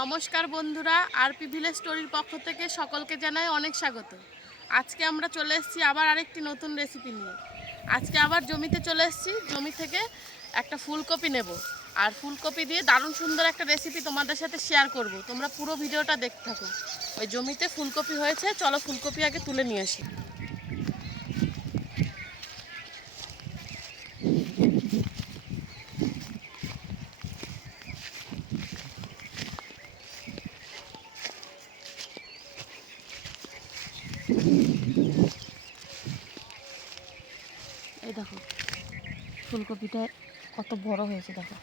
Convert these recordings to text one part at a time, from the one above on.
নমস্কার বন্ধুরা RP village স্টোরির পক্ষ থেকে সকলকে জানাই অনেক স্বাগত। আজকে আমরা চলে এসেছি আবার আরেকটি নতুন রেসিপি নিয়ে। আজকে আবার জমিতে চলে এসেছি, জমি থেকে একটা ফুলকপি নেব। আর ফুলকপি দিয়ে দারুণ সুন্দর একটা রেসিপি তোমাদের সাথে শেয়ার করব। তোমরা পুরো ভিডিওটা দেখতে থাকো। ওই জমিতে ফুলকপি হয়েছে, চলো ফুলকপি আগে তুলে নিয়ে আসি এই দেখো ফুলকপিটা কত বড় হয়েছে, দেখো।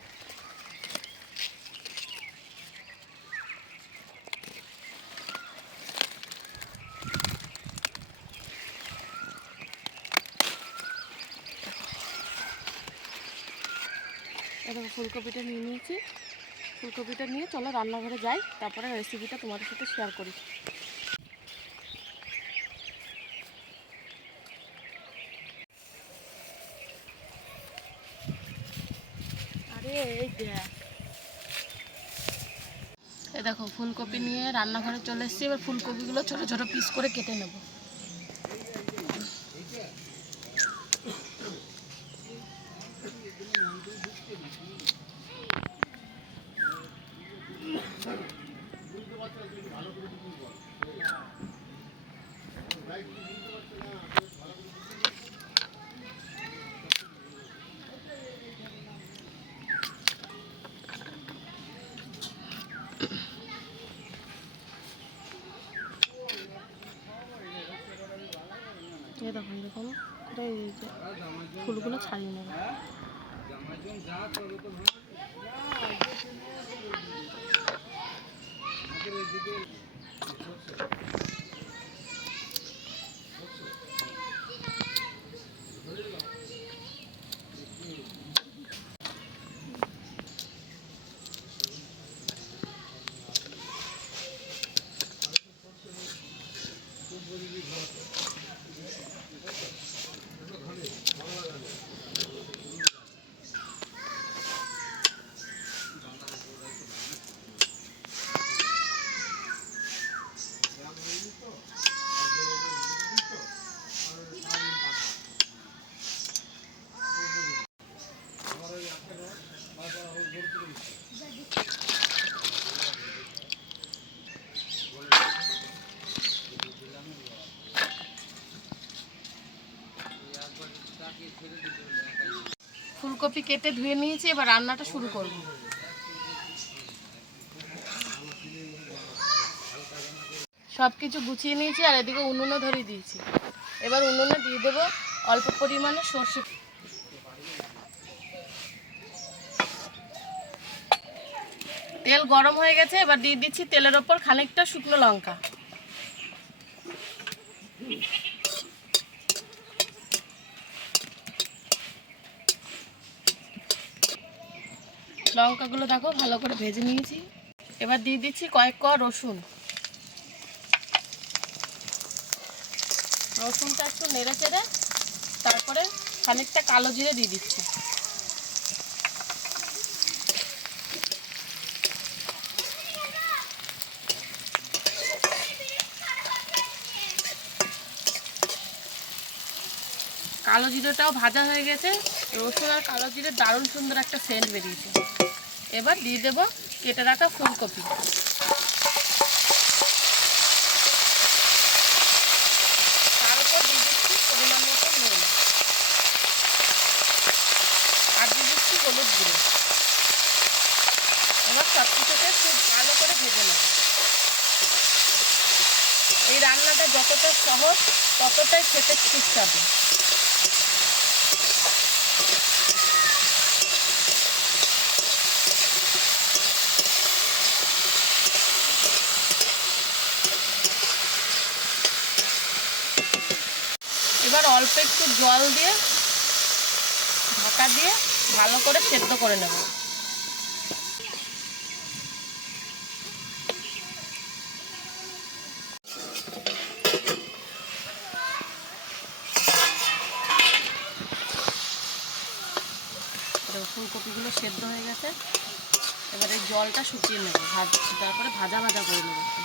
দেখো, ফুলকপিটা নিয়ে নিয়েছি। ফুলকপিটা নিয়ে চলো রান্নাঘরে যাই, তারপরে রেসিপিটা তোমাদের সাথে শেয়ার করি। দেখ ফুলকপি নিয়ে রান্নাঘরে চলে এসেছি এবার ফুলকপিগুলো ছোট ছোট পিস করে কেটে নেব এই দেখো এরকম করে এই যে ফুলগুলো ছাড়িয়ে নেব। ফুলকপি কেটে ধুয়ে নিয়েছি, এবার রান্নাটা শুরু করব। সব কিছু গুছিয়ে নিয়েছি আর এদিকে উনুনও ধরিয়ে দিয়েছি। এবার উনুনে দিয়ে দেবো অল্প পরিমাণে সর্ষে তেল গরম হয়ে গেছে, এবার দিয়ে দিচ্ছি তেলের ওপর খানিকটা শুকনো লঙ্কা। লঙ্কাগুলো দেখো, ভালো করে ভেজে নিয়েছি। এবার দিয়ে দিচ্ছি কয়েক কোয়া রসুন। রসুনটা একটু নেড়ে চেড়ে তারপরে খানিকটা কালো জিরে দিয়ে দিচ্ছি। কালো জিরেটাও ভাজা হয়ে গেছে। রসুন আর কালো জিরে দারুণ সুন্দর একটা সেন্ট বেরিয়েছে। এবার দিয়ে দেব কেটে রাখা ফুলকপি। হলুদ গুঁড়ো। এবার সব কিছুকে খুব ভালো করে ভেজে নেব। এই রান্নাটা যতটা সহজ, ততটাই খেতে সুস্বাদু। এবার অল্প একটু জল দিয়ে ঢাকা দিয়ে ভালো করে সেদ্ধ করে নেব। ফুলকপিগুলো সেদ্ধ হয়ে গেছে। এবার জলটা শুকিয়ে নেব। তারপরে ভাজা ভাজা করে নেব একটু।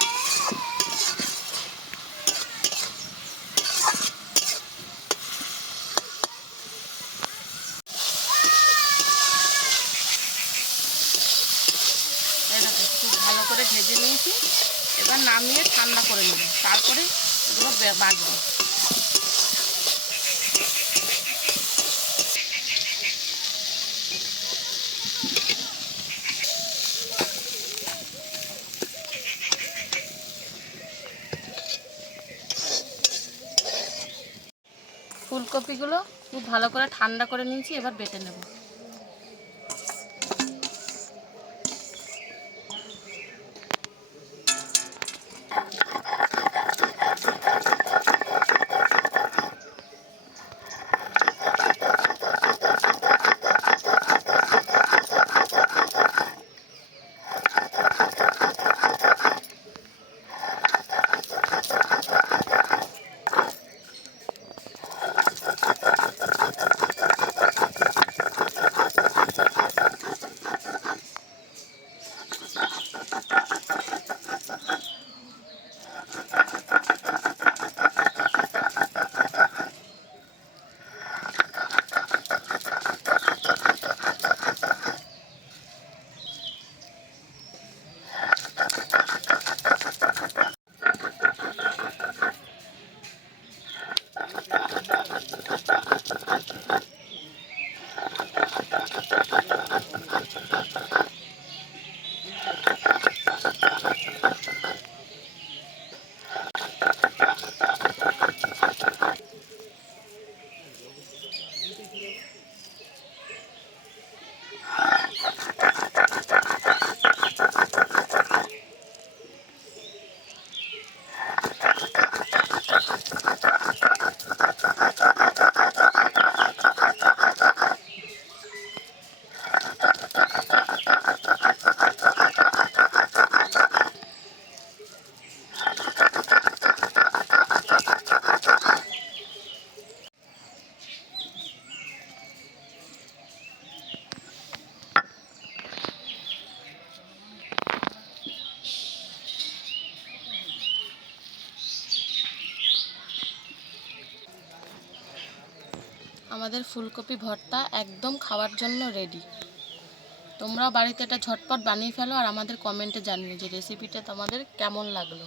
এই দেখো খুব ভালো করে ভেজে নিয়েছি এবার নামিয়ে ঠান্ডা করে নেব। তারপরে এগুলো বে- ফুলকপিগুলো খুব ভালো করে ঠান্ডা করে নিয়েছি, এবার বেটে নেব। আমাদের ফুলকপি ভর্তা একদম খাওয়ার জন্য রেডি তোমরা বাড়িতে এটা ঝটপট বানিয়ে ফেলো আর আমাদের কমেন্টে জানিও যে রেসিপিটা তোমাদের কেমন লাগল।